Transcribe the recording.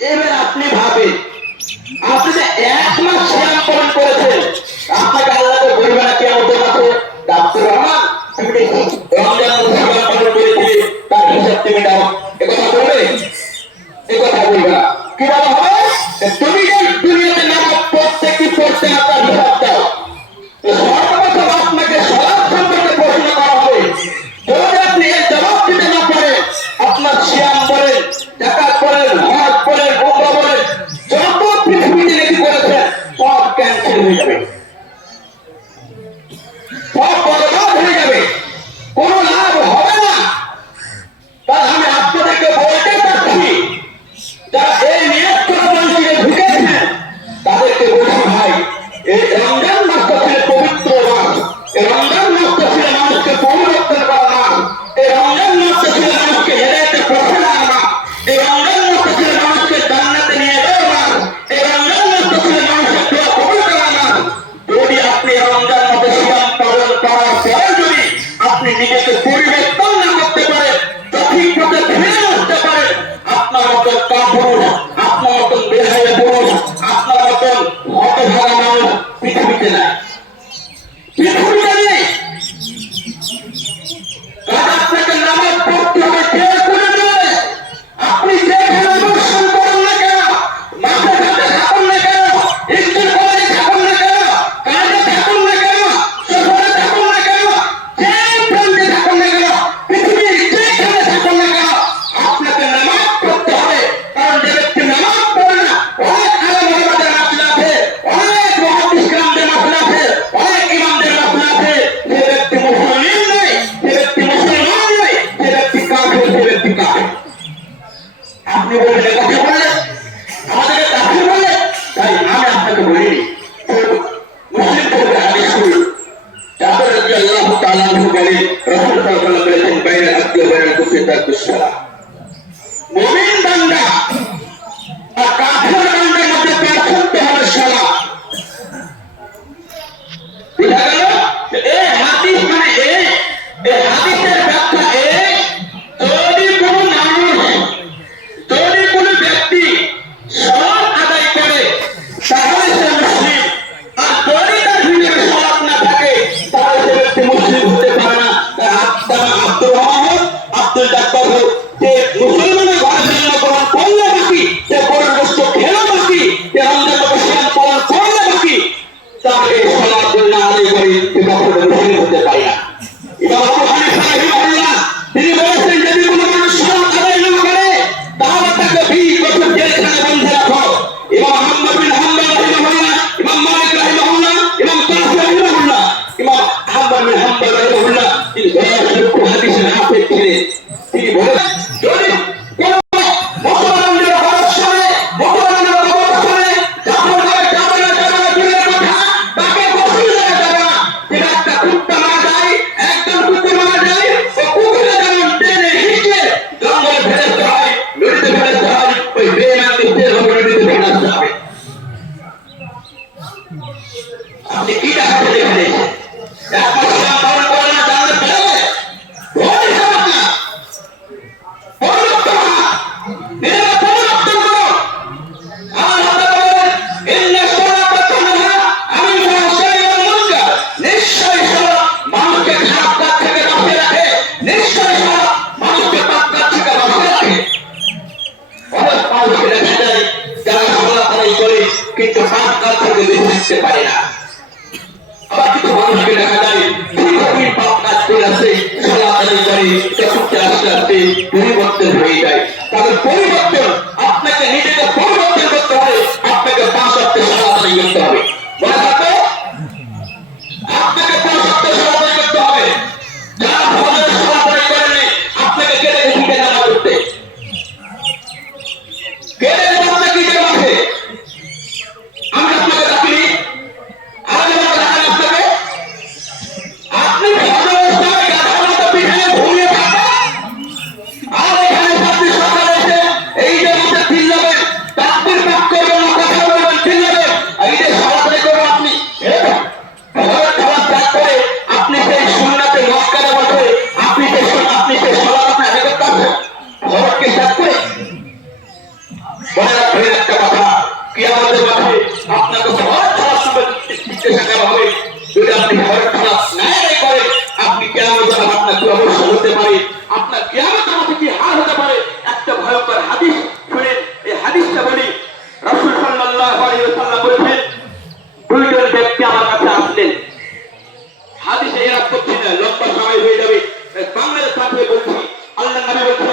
এবার আপনি ভাবেন, আপনি যে 1 মাস সিয়াম পালন করেছেন, আপনাকে আল্লাহ তো বলবে না কিয়ামতের মাঠে, আব্দুর রহমান তুমি রমজান মাস সিয়াম পালন করেছিলে, তার হিসাব তুমি দাও। একথা বলবে? একথা বলবে না। কি বলা হবে? তুমি যে দুনিয়াতে নামাজ পড়তে কি পড়তে না তার হিসাব দাও। সর্বপ্রথম আপনাকে সালাত সম্পর্কে প্রশ্ন করা হবে। যদি আপনি এর জবাব দিতে না পারেন, আপনার সিয়াম বলেন, যাকাত বলেন, হজ বলেন, উমরা বলেন, যত পৃথিবীতে নেকি করেছেন সব ক্যান্সেল হয়ে যাবে, সব বরবাদ হয়ে যাবে, কোনো লাভ হবে না। তাই আমি আপনাদেরকে বলতে চাচ্ছি, যারা এই নিয়ত করে মসজিদে ঢুকেছেন তাদেরকে বলছি, ভাই এই রমজান মাসটা ছিল পবিত্র মাস, এই রমজান মাসটা ছিল মানুষকে পরিবর্তন করা মাস, এই রমজান মাসটা ছিল মানুষকে হেদায়েতে পৌঁছে দেওয়া মাস, এই রমজান মাসটা ছিল মানুষকে জান্নাতে নিয়ে যাওয়া মাস, এই রমজান মাসটা ছিল মানুষের দোয়া কবুল করা মাস। যদি আপনি রমজান মাসে সিয়াম পালন করার পরে যদি আপনি নিজেকে পরিবর্তন না করতে পারেন, সঠিক পথে ফিরে আসতে পারেন, আপনার মতন কাপুরুষ, আপনার মতন বেহায়া পুরুষ, আপনার মতন হতভাগা মানুষ পৃথিবীতে নাই, পৃথিবীতে নেই। আপনাকে নামাজ পড়তে হবে, কে করে দেবে? আপনি যেখানে অনুষ্ঠান করেন না কেন, মাঠে ঘাটে থাকুন না কেন, স্কুল কলেজে থাকুন না কেন, কাজে থাকুন না কেন, শহরে থাকুন না কেন, যে প্রান্তে থাকুন না কেন, পৃথিবীর যেখানে থাকুন না কেন, আপনাকে নামাজ পড়তে হবে। কারণ যে ব্যক্তি নামাজ পড়ে না, অনেক আলেম ওলামাদের মাসলা আছে, অনেক মুহাদ্দিস কিরামদের মাসলা আছে, অনেক ইমামদের মাসলা আছে, সে ব্যক্তি মুসলিম নয়, সে ব্যক্তি মুসলমান নয়, সে ব্যক্তি কাফের, সে ব্যক্তি কাফের। আপনি বললেন কথা বললেন, আমাদেরকে কাফের বললেন, তাই আমি আপনাকে বলিনি। মুসলিম পড়বে হাদিস শুনুন, জাবের রাদিয়াল্লাহু তাআলা আনহু বলেন, রাসূল সাল্লাল্লাহু আলাইহি ওয়াসাল্লাম বলেছেন, বাইনাল আবদি ওয়া বাইনাল কুফরি তারকুস সালাহ। মুমিন বান্দা আর কাফের বান্দার মধ্যে পার্থক্য হলো সালাত। বুঝা গেল? এই হাদিস মানে এই হাদিসের ব্যাখ্যা এই, যদি কোনো মানুষ, যদি কোনো ব্যক্তি সালাত আদায় করে তাহলে সে মুসলিম, আর যদি তার ভিতরে সালাত না থাকে তাহলে সে ব্যক্তি মুসলিম হতে পারে না। তার আব্দুর রহমান, আব্দুল জাব্বার হোক, যে মুসলমানের ঘরে জন্মগ্রহণ করলে বাকি, যে গরুর গোশত খেলো বাকি, যে রমজান মাসে সিয়াম পালন করলে বাকি, তার এই সালাত না আদায় করে সে কখনো মুসলিম হতে পারে না। ইমাম আবু হানিফা রাহিমাহুল্লাহ তিনি বলেছেন, যদি কোনো মানুষ সালাত আদায় না করে তাহলে তাকে 20 বছর জেলখানায় বন্ধ রাখো। ইমাম আহমদ বিন হাম্বল রাহিমাহুল্লাহ, ইমাম মালিক রাহিমাহুল্লাহ, ইমাম কাসি রাহিমাহুল্লাহ, ইমাম আহমদ বিন হাম্বল রাহিমাহুল্লাহ তিনি বড় হাদিসের হাফেজ ছিলেন। তিনি বলেন, যদি কোনো মুসলমানদের অবস্থানে, মুসলমানদের অবস্থানে যখন হয় যাবে না দূরের কথা, তাকে গোসল দেওয়া যাবে না। যেটা একটা কুত্তা মারা যায়, একজন কুকুর মারা যায়, ও কুকুরে যেমন টেনে হিঁচড়ে জঙ্গলে ফেলে হয়, নদীতে ফেলে হয়, ওই বেঈমানকে ফেলে হবে, নদীতে ফেলে আসতে হবে। আপনি কি দেখাতে দেখেছেন? এক মাস সিয়াম পালন করে না, জান্নাত পেয়ে যাবে? ভয় খারাপ না, পরিবর্তন না, নিজেকে পরিবর্তন করো। আমার হাতে বলেন, ইন্না সালাতা তানহা আনিল ফাহশাই ওয়াল মুনকার, নিশ্চয়ই সালাত মানুষকে খারাপ কাজ থেকে বাঁচিয়ে রাখে, নিশ্চয়ই সালাত মানুষকে পাপ কাজ থেকে বাঁচিয়ে রাখে। অনেক মানুষকে দেখা যায় যারা সালাত আদায় করে কিন্তু পাপ কাজ থেকে বেঁচে থাকতে পারে না। আবার কিছু মানুষকে দেখা যায় দীর্ঘদিন পাপ কাজ করে আসে, সালাত আদায় করে, চতুর্থে আস্তে আস্তে পরিবর্তন হয়ে যায়। তাদের পরিবর্তন, আপনাকে নিজেকে পরিবর্তন করতে হবে, আপনাকে 5 ওয়াক্ত সালাত আদায় করতে হবে। মনে থাকবে, আপনাকে 5 ওয়াক্ত সালাত আদায় করতে হবে। যারা ফজরের সালাত আদায় করেননি, আপনাকে কে দেখে নামাজ পড়তে? কে দেখে আপনাকে ঈদের মাঠে? আমি আপনাকে ডাকিনি, আগে ডাকেন আপনাকে। আপনি ফজরের সময় গাধার মতো পিছনে ঘুমিয়ে থাকবেন, আর এখানে ছাত্রী সরকার এসে এই যে মাঠে ফিল যাবেন, তাকবীর পাঠ করবেন না, কথা বলবেন, ফিল যাবেন, এই যে সালাত আদায় করবেন আপনি। ফজরের সালাত ত্যাগ করে আপনি সেই সুন্নাতে মক্কার মধ্যে আপনি সেই সালাত আপনি আদায় করতে পারবেন? ফজরকে ত্যাগ করে? মনে রাখবেন। রাখবেন একটা কথা, কিয়ামতের মাঠে আপনাকে সবার খারাপ সময় জিজ্ঞাসা করা হবে। যদি আপনি ঘরের খারাপ না আদায় করেন, আপনি কিয়ামতের মাঠে আপনার কি অবস্থা হতে পারে, আপনার কিয়ামতের মাঠে কি হাল হতে পারে। একটা ভয়ঙ্কর হাদিস শুনেন, এই হাদিসটা বলি। রাসূল সাল্লাল্লাহু আলাইহি ওয়াসাল্লাম বলেছেন, দুইজন ব্যক্তি আমার কাছে আসলেন। হাদিসে এরা করছি না, লম্বা সময় হয়ে যাবে, বাংলার সাথে বলছি। আল্লাহ নবী বলছেন